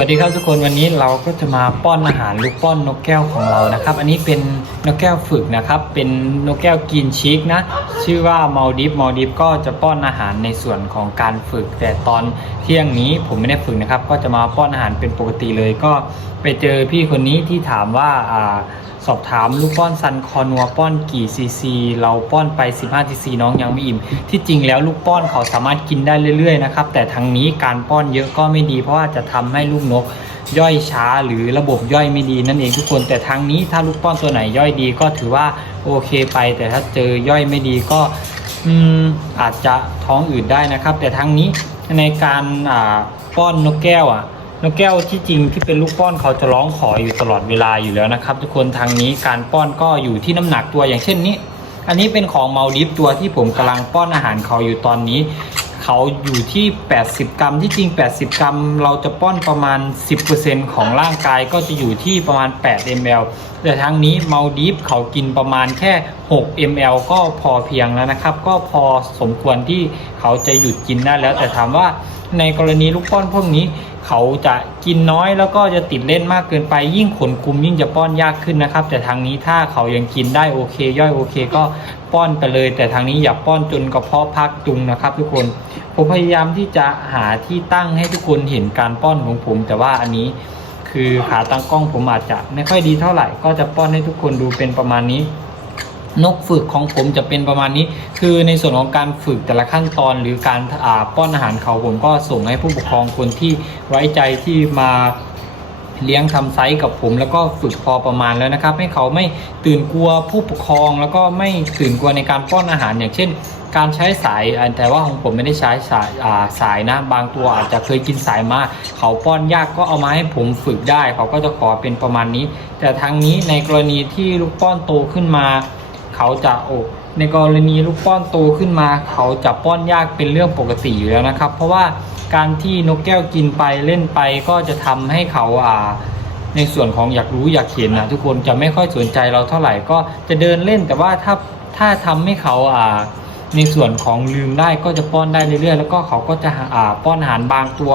สวัสดีครับทุกคนวันนี้เราก็จะมาป้อนอาหารลูกป้อนนกแก้วของเรานะครับ อันนี้เป็นนกแก้วฝึกนะครับ เป็นนกแก้วกินชิกนะชื่อว่ามาลดิฟมาลดิฟก็จะป้อนอาหารในส่วนของการฝึก แต่ตอนเที่ยงนี้ผมไม่ได้ฝึกนะครับ ก็จะมาป้อนอาหารเป็นปกติเลยก็ไปเจอพี่คนนี้ที่ถามว่าอ่า สอบถามลูกป้อนซันคอนัวป้อนกี่ซีซีเราป้อนไป 15ซีซีน้องยังไม่อิ่ม ที่จริงแล้วลูกป้อนเขาสามารถกินได้เรื่อยๆนะครับแต่ทางนี้การป้อนเยอะก็ไม่ดี เพราะว่าจะทำให้ลูกนกย่อยช้าหรือระบบย่อยไม่ดีนั่นเองทุกคนแต่ทางนี้ถ้าลูกป้อนตัวไหนย่อยดีก็ถือว่าโอเคไป แต่ถ้าเจอย่อยไม่ดีก็อืมอาจจะท้องอืดได้นะครับ แต่ทางนี้ในการป้อนนกแก้วอะ นกแก้วที่จริงที่เป็นลูกป้อนเขาจะร้องขออยู่ตลอดเวลาอยู่แล้วนะครับ ทุกคนทางนี้การป้อนก็อยู่ที่น้ำหนักตัวอย่างเช่นนี้ อันนี้เป็นของเมาดิฟตัวที่ผมกำลังป้อนอาหารเขาอยู่ตอนนี้ เขาอยู่ที่ 80 กรัมที่จริง 80 กรัม เราจะป้อนประมาณ 10%ของร่างกายก็จะอยู่ที่ประมาณ 8 ml แต่ทางนี้เมาดิฟเขากินประมาณแค่ 6 ml ก็พอเพียงแล้วนะครับ ก็พอสมควรที่เขาจะหยุดกินได้แล้ว แต่ถามว่าในกรณีลูกป้อนพวกนี้ เขาจะกินน้อยแล้วก็จะติดเล่นมากเกินไป ยิ่งขนคุมยิ่งจะป้อนยากขึ้นนะครับ แต่ทางนี้ถ้าเขายังกินได้โอเค ย่อยโอเค ก็ป้อนไปเลย แต่ทางนี้อย่าป้อนจนกระเพาะพักจุงนะครับ ทุกคนผมพยายามที่จะหาที่ตั้งให้ทุกคนเห็นการป้อนของผม แต่ว่าอันนี้คือขาตั้งกล้องผมอาจจะไม่ค่อยดีเท่าไหร่ ก็จะป้อนให้ทุกคนดูเป็นประมาณนี้ นกฝึกของผมจะเป็นประมาณนี้ คือในส่วนของการฝึกแต่ละขั้นตอน หรือการาป้อนอาหารเขาผมก็ส่งให้ผู้ปกครองคนที่ไว้ใจที่มาเลี้ยงทำไซส์กับผมแล้วก็ฝึกพอประมาณแล้วนะครับ ให้เขาไม่ตื่นกลัวผู้ปกครองแล้วก็ไม่ตื่นกลัวในการป้อนอาหารอย่างเช่น การใช้สายแต่ว่าของผมไม่ได้ใช้สายาสายนะบางตัวอาจจะเคยกินสายมาเขาป้อนยากก็เอามาให้ผมฝึกได้ เขาก็จะขอเป็นประมาณนี้ แต่ทางนี้ในกรณีที่ลูกป้อนโตขึ้นมา เขาจะโอ้ในกรณีลูกป้อนโตขึ้นมา เขาจะป้อนยากเป็นเรื่องปกติอยู่แล้วนะครับ เพราะว่าการที่นกแก้วกินไปเล่นไปก็จะทำให้เขาอ่าในส่วนของอยากรู้อยากเห็นนะทุกคนจะไม่ค่อยสนใจเราเท่าไหร่ก็จะเดินเล่น แต่ว่าถ้าถ้าทำให้เขาอ่าในส่วนของลืมได้ก็จะป้อนได้เรื่อยๆ แล้วก็เขาก็จะอ่าป้อนอาหารบางตัว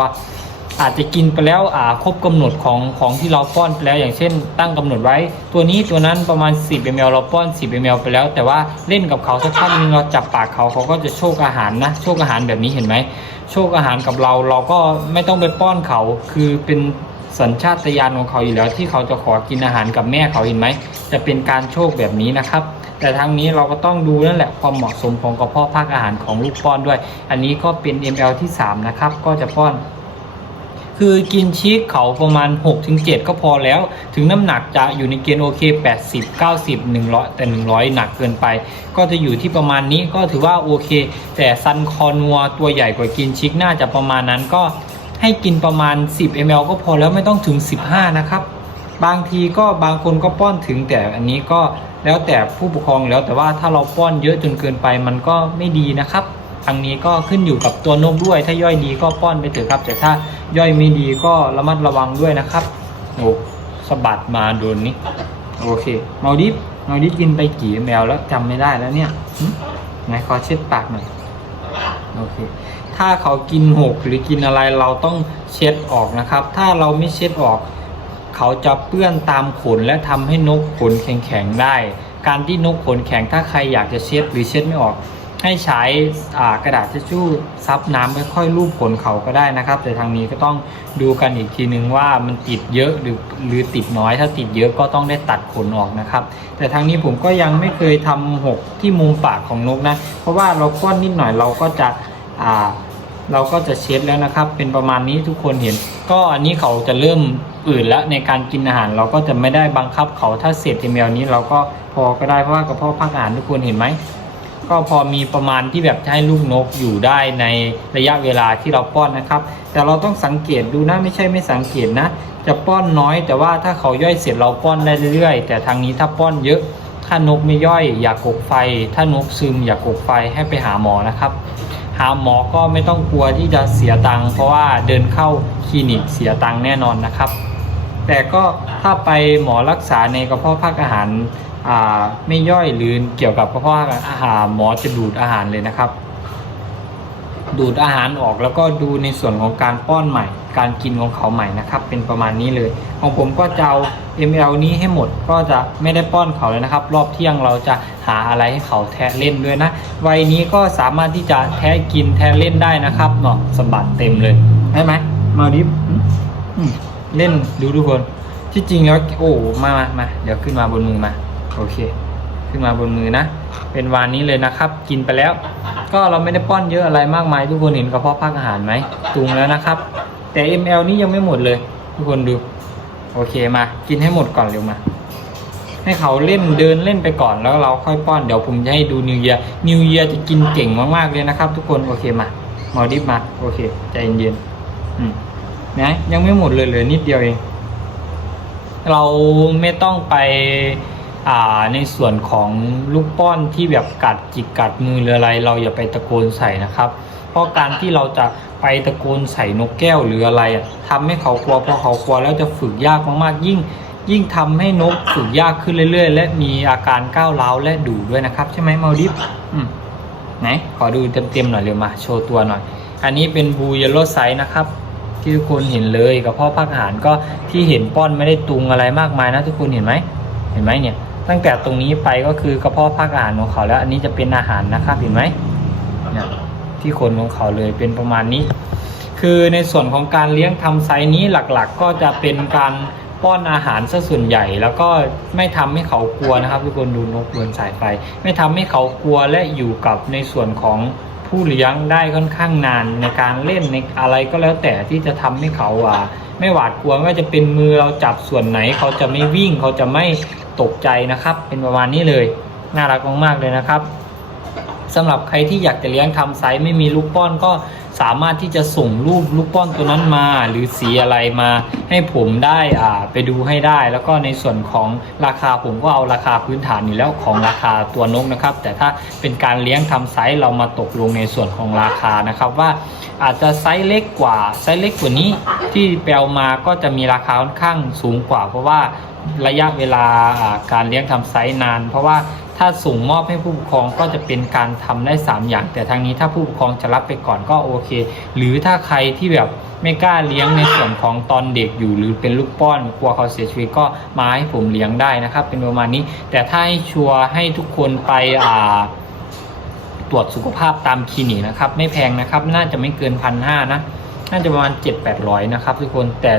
อาจจะกินไปแล้วอ่าครบกำหนดของของที่เราป้อนไปแล้วอย่างเช่น ตั้งกำหนดไว้ ตัวนี้ตัวนั้นประมาณ 10 ml เราป้อน 10 ml ไปแล้ว แต่ว่าเล่นกับเขาสักพักนึงเราจับปากเขาเขาก็จะโชคอาหารนะโชคอาหารแบบนี้เห็นไหมโชคอาหารกับเราเราก็ไม่ต้องไปป้อนเขาคือเป็นสัญชาตญาณของเขาอยู่แล้วที่เขาจะขอกินอาหารกับแม่เขาเห็นไหมจะเป็นการโชคแบบนี้นะครับ แต่ทางนี้เราก็ต้องดูนั่นแหละความเหมาะสมของกระเพาะภาคอาหารของลูกป้อนด้วย อันนี้ก็เป็น ml ที่ 3 นะครับ ก็จะป้อน คือกินชีสเขาประมาณ 6-7 ก็พอแล้ว ถึงน้ำหนักจะอยู่ในเกณฑ์โอเค 80 90 100 แต่ 100 หนักเกินไป ก็จะอยู่ที่ประมาณนี้ก็ถือว่าโอเค แต่ซันคอนัวตัวใหญ่กว่ากินชิกน่าจะประมาณนั้นก็ให้กินประมาณ 10 ml ก็พอแล้วไม่ต้องถึง 15 นะครับ บางทีก็บางคนก็ป้อนถึงแต่อันนี้ก็แล้วแต่ผู้ปกครองแล้วแต่ว่าถ้าเราป้อนเยอะจนเกินไปมันก็ไม่ดีนะครับ ทางนี้ก็ขึ้นอยู่กับตัวนกด้วย ถ้าย่อยดีก็ป้อนไปเถอะครับ แต่ถ้าย่อยไม่ดีก็ระมัดระวังด้วยนะครับโอ้สะบัดมาโดนนี้โอเคเมาดิฟเมาดิฟกินไปกี่แมวแล้วจำไม่ได้แล้วเนี่ยไหนขอเช็ดปากหน่อยโอเคถ้าเขากินหกหรือกินอะไรเราต้องเช็ดออกนะครับ ถ้าเราไม่เช็ดออก เขาจะเปื้อนตามขนและทำให้นกขนแข็งๆได้ การที่นกขนแข็งถ้าใครอยากจะเช็ดหรือเช็ดไม่ออก ให้ใช้กระดาษทิชชู่ซับน้ำค่อยๆลูบขนเขาก็ได้นะครับ แต่ทางนี้ก็ต้องดูกันอีกทีนึงว่ามันติดเยอะหรือหรือติดน้อย ถ้าติดเยอะก็ต้องได้ตัดขนออกนะครับ แต่ทางนี้ผมก็ยังไม่เคยทำหกที่มุมปากของนกนะ เพราะว่าเราก้อนนิดหน่อยเราก็จะอ่าเราก็จะเช็ดแล้วนะครับ เป็นประมาณนี้ทุกคนเห็น ก็อันนี้เขาจะเริ่มอื่นแล้วในการกินอาหารเราก็จะไม่ได้บังคับเขาถ้าเศษแมวนี้เราก็พอก็ได้เพราะว่ากระเพาะพักอาหารทุกคนเห็นไหม ก็พอมีประมาณที่แบบจะให้ลูกนกอยู่ได้ในระยะเวลาที่เราป้อนนะครับ แต่เราต้องสังเกตดูนะไม่ใช่ไม่สังเกตนะ จะป้อนน้อย แต่ว่าถ้าเขาย่อยเสร็จเราป้อนได้เรื่อยๆ แต่ทางนี้ถ้าป้อนเยอะถ้านกไม่ย่อยอย่ากกไฟ ถ้านกซึมอย่ากกไฟให้ไปหาหมอนะครับ หาหมอก็ไม่ต้องกลัวที่จะเสียตังค์เพราะว่าเดินเข้าคลินิกเสียตังค์แน่นอนนะครับ แต่ก็ ถ้าไปหมอรักษาในกระเพาะภาคอาหารอ่าไม่ย่อยหรือเกี่ยวกับกระเพาะอาหารหมอจะดูดอาหารเลยนะครับ ดูดอาหารออกแล้วก็ดูในส่วนของการป้อนใหม่ การกินของเขาใหม่นะครับ เป็นประมาณนี้เลย ของผมก็จะเอา ml นี้ให้หมดก็จะไม่ได้ป้อนเขาเลยนะครับ รอบเที่ยงเราจะหาอะไรให้เขาแทะเล่นด้วยนะวัยนี้ก็สามารถที่จะแทะกินแทะเล่นได้นะครับเนาะสมบัติเต็มเลยได้ไหมมาดิฟเล่นดูทุกคน ที่จริงแล้วโอ้มามามาเดี๋ยวขึ้นมาบนมือมาโอเค ขึ้นมาบนมือนะ เป็นวานนี้เลยนะครับ กินไปแล้ว ก็เราไม่ได้ป้อนเยอะอะไรมากมายทุกคนเห็นกระเพาะพักอาหารไหมตุงแล้วนะครับ แต่ ml นี่ยังไม่หมดเลย ทุกคนดู โอเคมา กินให้หมดก่อนเร็วมา ให้เขาเล่นเดินเล่นไปก่อนแล้วเราค่อยป้อนเดี๋ยวผมจะให้ดูนิวเยียนิวเยียจะกินเก่งมากๆเลยนะครับ ทุกคนโอเคมามาดิฟมาโอเคใจเย็นๆอืมนะยังไม่หมดเลยเหลือนิดเดียวเอง เราไม่ต้องไปในส่วนของลูกป้อนที่แบบกัดจิกกัดมือหรืออะไร เราอย่าไปตะโกนใส่นะครับ เพราะการที่เราจะไปตะโกนใส่นกแก้วหรืออะไรอะทำให้เขากลัวพอเขากลัวแล้วจะฝึกยากมากๆ ยิ่ง ยิ่งทำให้นกฝึกยากขึ้นเรื่อย ๆ และมีอาการก้าวร้าวและดุด้วยนะครับ ใช่ไหมมาดิฟไหนขอดูเต็มๆหน่อยเร็วมาโชว์ตัวหน่อย อันนี้เป็นบูเยลโลไซส์นะครับ ที่ทุกคนเห็นเลยกับพ่อพักอาหารก็ที่เห็นป้อนไม่ได้ตุงอะไรมากมายนะทุกคนเห็นไหมเห็นไหมเนี่ย ตั้งแต่ตรงนี้ไปก็คือกระเพาะพักอาหารของเขาแล้ว อันนี้จะเป็นอาหารนะครับเห็นไหมเนี่ยที่ขนของเขาเลยเป็นประมาณนี้ คือในส่วนของการเลี้ยงทำไซนี้หลักๆก็จะเป็นการป้อนอาหารซะส่วนใหญ่แล้วก็ไม่ทำให้เขากลัวนะครับ ทุกคนดูนกบนสายไฟ ไม่ทำให้เขากลัวและอยู่กับในส่วนของ ผู้เลี้ยงได้ค่อนข้างนานในการเล่นในอะไรก็แล้วแต่ที่จะทำให้เขาอ่าไม่หวาดกลัวไม่ว่าจะเป็นมือเราจับส่วนไหน เขาจะไม่วิ่งเขาจะไม่ตกใจนะครับ เป็นประมาณนี้เลย น่ารักมากๆเลยนะครับสำหรับใครที่อยากจะเลี้ยงทำไซส์ไม่มีลูกป้อนก็ สามารถที่จะส่งรูปลูกป้อนตัวนั้นมา หรือสีอะไรมา ให้ผมได้อ่าไปดูให้ได้ แล้วก็ในส่วนของราคาผมก็เอาราคาพื้นฐานอยู่แล้วของราคาตัวนกนะครับ แต่ถ้าเป็นการเลี้ยงทำไซส์เรามาตกลงในส่วนของราคานะครับว่าอาจจะไซส์เล็กกว่าไซส์เล็กกว่านี้ที่แปลมาก็จะมีราคาค่อนข้างสูงกว่า เพราะว่าระยะเวลาอ่าการเลี้ยงทำไซส์นาน เพราะว่า ถ้าส่งมอบให้ผู้ปกครองก็จะเป็นการทำได้ 3 อย่าง แต่ทางนี้ถ้าผู้ปกครองจะรับไปก่อนก็โอเค หรือถ้าใครที่แบบไม่กล้าเลี้ยงในส่วนของตอนเด็กอยู่ หรือเป็นลูกป้อนกลัวเขาเสียชีวิตก็มาให้ผมเลี้ยงได้นะครับ เป็นประมาณนี้ แต่ถ้าให้ชัวร์ให้ทุกคนไปอ่าตรวจสุขภาพตามคลินิกนะครับ ไม่แพงนะครับ น่าจะไม่เกินพันห้านะ น่าจะประมาณ7 8 0 0นะครับทุกคนแต่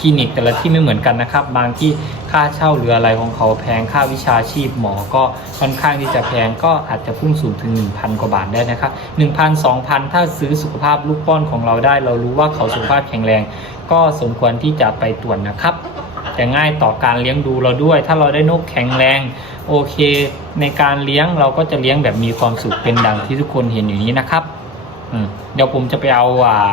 คลินิกแต่ละที่ไม่เหมือนกันนะครับ บางที่ค่าเช่าหรืออะไรของเขาแพงค่าวิชาชีพหมอก็ค่อนข้างที่จะแพงก็อาจจะพุ่งสูงถึง 1,000 กว่าบาทได้นะครับ 1,000 2,000 ถ้าซื้อสุขภาพลูกป้อนของเราได้ เรารู้ว่าเขาสุขภาพแข็งแรง ก็สมควรที่จะไปตรวจนะครับแต่ง่ายต่อการเลี้ยงดูเราด้วย ถ้าเราได้นกแข็งแรงโอเค ในการเลี้ยงเราก็จะเลี้ยงแบบมีความสุขเป็นดังที่ทุกคนเห็นอยู่นี้นะครับเดี๋ยวผมจะไปเอาอ่า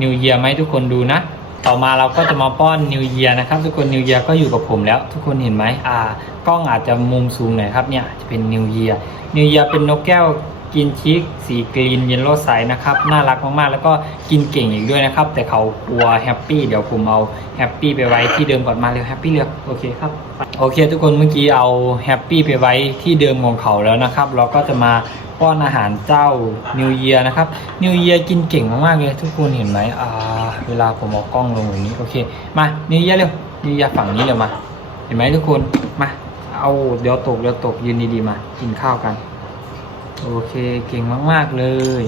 นิวเยียมาให้ทุกคนดูนะ ต่อมาเราก็จะมาป้อนนิวเยียนะครับ ทุกคนนิวเยียก็อยู่กับผมแล้ว ทุกคนเห็นไหมอ่ากล้องอาจจะมุมสูงหน่อยครับเนี่ยจะเป็นนิวเยียนิวเยียเป็นนกแก้ว กินชิกสีกรีนเยลโล่ไซนะครับ น่ารักมากๆ แล้วก็กินเก่งอีกด้วยนะครับ แต่เขากลัวแฮปปี้เดี๋ยวผมเอาแฮปปี้ไปไว้ที่เดิมก่อนมาเร็วแฮปปี้เร็วโอเคครับโอเค ทุกคนเมื่อกี้เอาแฮปปี้ไปไว้ที่เดิมของเขาแล้วนะครับ เราก็จะมาป้อนอาหารเจ้านิวเยียนะครับนิวเยียกินเก่งมากๆเลยทุกคนเห็นไหมอ่าเวลาผมเอากล้องลงอย่างนี้โอเคมานิวเยียเร็วนิวเยียฝั่งนี้เร็วมา เห็นไหมทุกคนมาเอาเดี๋ยวตกเดี๋ยวตกยืนดีๆมา กินข้าวกัน โอเคเก่งมาก ๆ เลย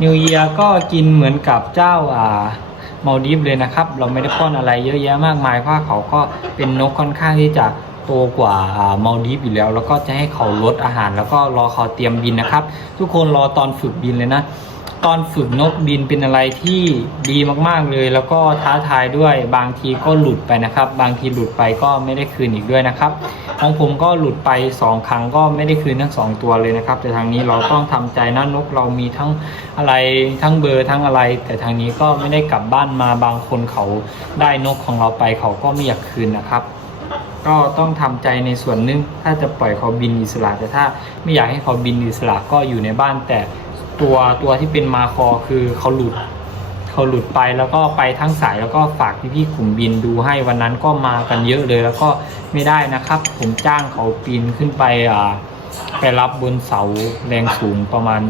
นิวเยียก็กินเหมือนกับเจ้าอ่ามาดิฟเลยนะครับ เราไม่ได้ป้อนอะไรเยอะแยะมากมายเพราะเขาก็เป็นนกค่อนข้างที่จะโตกว่ามาดิฟอยู่แล้ว แล้วก็จะให้เขาลดอาหาร แล้วก็รอเขาเตรียมบินนะครับ ทุกคนรอตอนฝึกบินเลยนะ ตอนฝึกนกบินเป็นอะไรที่ดีมากๆเลย แล้วก็ท้าทายด้วยบางทีก็หลุดไปนะครับ บางทีหลุดไปก็ไม่ได้คืนอีกด้วยนะครับของผมก็หลุดไป 2 ครั้งก็ไม่ได้คืนทั้งสองตัวเลยนะครับ แต่ทางนี้เราต้องทำใจนะนกเรามีทั้งอะไรทั้งเบอร์ทั้งอะไร แต่ทางนี้ก็ไม่ได้กลับบ้านมาบางคนเขาได้นกของเราไปเขาก็ไม่อยากคืนนะครับก็ต้องทำใจในส่วนนึง ถ้าจะปล่อยเขาบินอิสระ แต่ถ้าไม่อยากให้เขาบินอิสระก็อยู่ในบ้านแต่ ตัวตัวที่เป็นมาคอคือเขาหลุดเขาหลุดไปแล้วก็ไปทั้งสายแล้วก็ฝากพี่ๆกลุ่มบินดูให้วันนั้นก็มากันเยอะเลยแล้วก็ไม่ได้นะครับ ผมจ้างเขาปีนขึ้นไปอ่าไปรับบนเสาแรงสูงประมาณ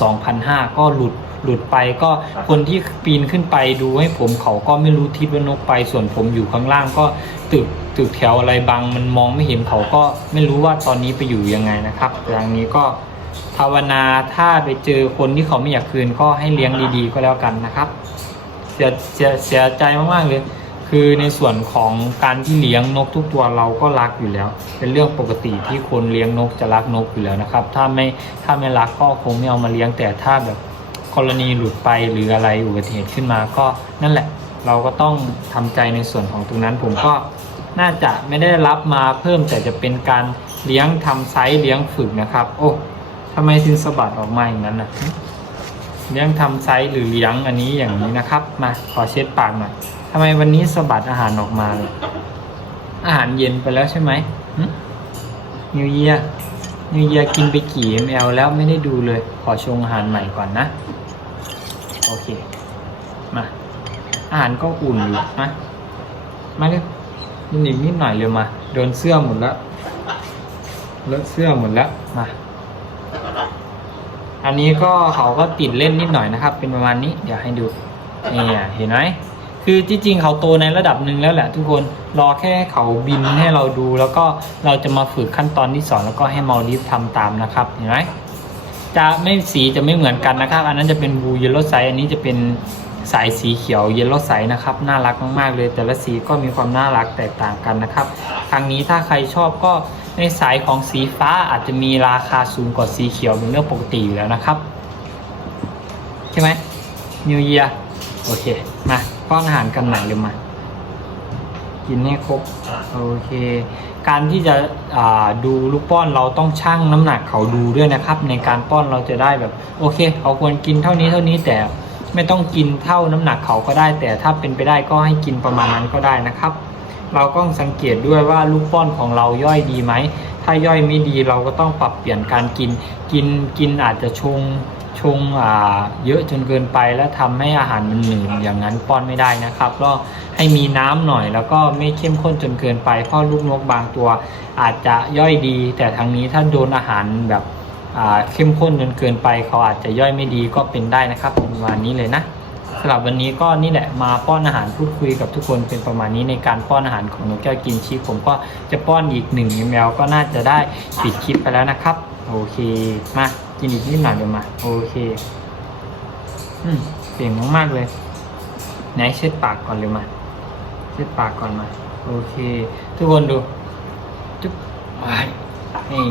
2,500 ก็หลุดหลุดไปก็คนที่ปีนขึ้นไปดูให้ผมเขาก็ไม่รู้ทิศว่านกไปส่วนผมอยู่ข้างล่างก็ตึกตึกแถวอะไรบางมันมองไม่เห็นเขาก็ไม่รู้ว่าตอนนี้ไปอยู่ยังไงนะครับอย่างนี้ก็ ภาวนาถ้าไปเจอคนที่เขาไม่อยากคืนก็ให้เลี้ยงดีๆก็แล้วกันนะครับ เสียเสียเสียใจมากๆเลย คือในส่วนของการที่เลี้ยงนกทุกตัวเราก็รักอยู่แล้ว เป็นเรื่องปกติที่คนเลี้ยงนกจะรักนกอยู่แล้วนะครับ ถ้าไม่ถ้าไม่รักก็คงไม่เอามาเลี้ยงแต่ถ้าแบบกรณีหลุดไปหรืออะไรอุบัติเหตุขึ้นมาก็นั่นแหละ เราก็ต้องทำใจในส่วนของตรงนั้นผมก็น่าจะไม่ได้รับมาเพิ่มแต่จะเป็นการเลี้ยงทำไซส์เลี้ยงฝึกนะครับ โอ้ ทำไมถึงสะบัดออกมาอย่างนั้นนะเลี้ยงทำไซส์หรือเลี้ยงอันนี้อย่างนี้นะครับ มาขอเช็ดปากหน่อยทำไมวันนี้สะบัดอาหารออกมาเลย อาหารเย็นไปแล้วใช่ไหมนิวเยียนิวเยียกินไปกี่ ml แล้วไม่ได้ดูเลย ขอชงอาหารใหม่ก่อนนะ โอเค มา อาหารก็อุ่นอยู่นะมาเนิดนิดนิดหน่อยเร็วมา โดนเสื้อหมดแล้วเลอะเสื้อหมดแล้ว มา อันนี้ก็เขาก็ติดเล่นนิดหน่อยนะครับ เป็นประมาณนี้ เดี๋ยวให้ดูเนี่ยเห็นไหมคือจริงๆเขาโตในระดับหนึ่งแล้วแหละทุกคนรอแค่เขาบินให้เราดู แล้วก็เราจะมาฝึกขั้นตอนที่สองแล้วก็ให้มาลิฟทำตามนะครับเห็นไหมจะไม่สีจะไม่เหมือนกันนะครับ อันนั้นจะเป็นบูเยลโล่ไซอันนี้จะเป็นสายสีเขียวเยลโล่ไซนะครับ น่ารักมากๆเลย แต่ละสีก็มีความน่ารักแตกต่างกันนะครับ ทางนี้ถ้าใครชอบก็ ในสายของสีฟ้าอาจจะมีราคาสูงกว่าสีเขียวเป็นเรื่องปกติอยู่แล้วนะครับ ใช่ไหม New Year โอเค มาป้อนอาหารกันหน่อยเลยมา กินให้ครบ โอเค การที่จะดูลูกป้อนเราต้องชั่งน้ำหนักเขาดูด้วยนะครับ ในการป้อนเราจะได้แบบ โอเค เขาควรกินเท่านี้เท่านี้แต่ไม่ต้องกินเท่าน้ำหนักเขาก็ได้ แต่ถ้าเป็นไปได้ก็ให้กินประมาณนั้นก็ได้นะครับ เราก็สังเกตด้วยว่าลูกป้อนของเราย่อยดีไหม ถ้าย่อยไม่ดีเราก็ต้องปรับเปลี่ยนการกิน กินกินอาจจะชงชงอ่าเยอะจนเกินไปแล้วทำให้อาหารมันหนืดอย่างนั้นป้อนไม่ได้นะครับ ก็ให้มีน้ำหน่อยแล้วก็ไม่เข้มข้นจนเกินไป เพราะลูกนกบางตัวอาจจะย่อยดี แต่ทางนี้ถ้าโดนอาหารแบบอ่าเข้มข้นจนเกินไป เขาอาจจะย่อยไม่ดีก็เป็นได้นะครับประมาณนี้เลยนะ สำหรับวันนี้ก็นี่แหละมาป้อนอาหารพูดคุยกับทุกคนเป็นประมาณนี้ในการป้อนอาหารของนกแก้วกินชีพผมก็จะป้อนอีกหนึ่งแมลก็น่าจะได้ปิดคลิปไปแล้วนะครับ โอเคมากินอีกนิดหน่อยเดี๋ยวมา โอเคอืมเก่งมากๆเลยไหนเช็ดปากก่อนเลยมา เช็ดปากก่อนมา โอเค ทุกคนดูจุ๊บไปนี่